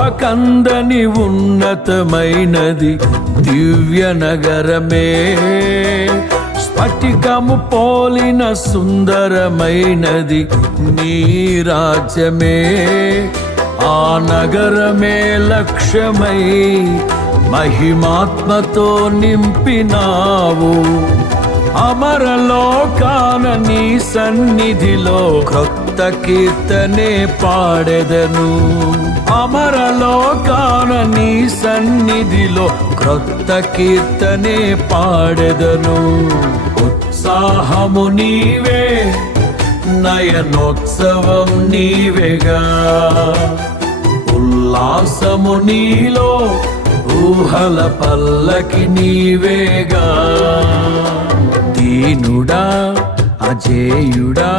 ఊహకందని ఉన్నతమైనది దివ్య నగరమే, స్ఫటికము పోలిన సుందరమైనది నీ రాజ్యమే. ఆ నగరమే లక్ష్యమై మహిమాత్మతో నింపినావు. అమరలోకాన నీ సన్నిధిలో క్రొత్త కీర్తనే పాడెదను. అమరలోకాన నీ సన్నిధిలో క్రొత్త కీర్తనే పాడెదను. ఉత్సాహము నీవే, నయనోత్సవం నీవేగా. ఉల్లాసము నీలో, ఊహల పల్లకి నీవేగా. దీనుడా, అజేయుడా,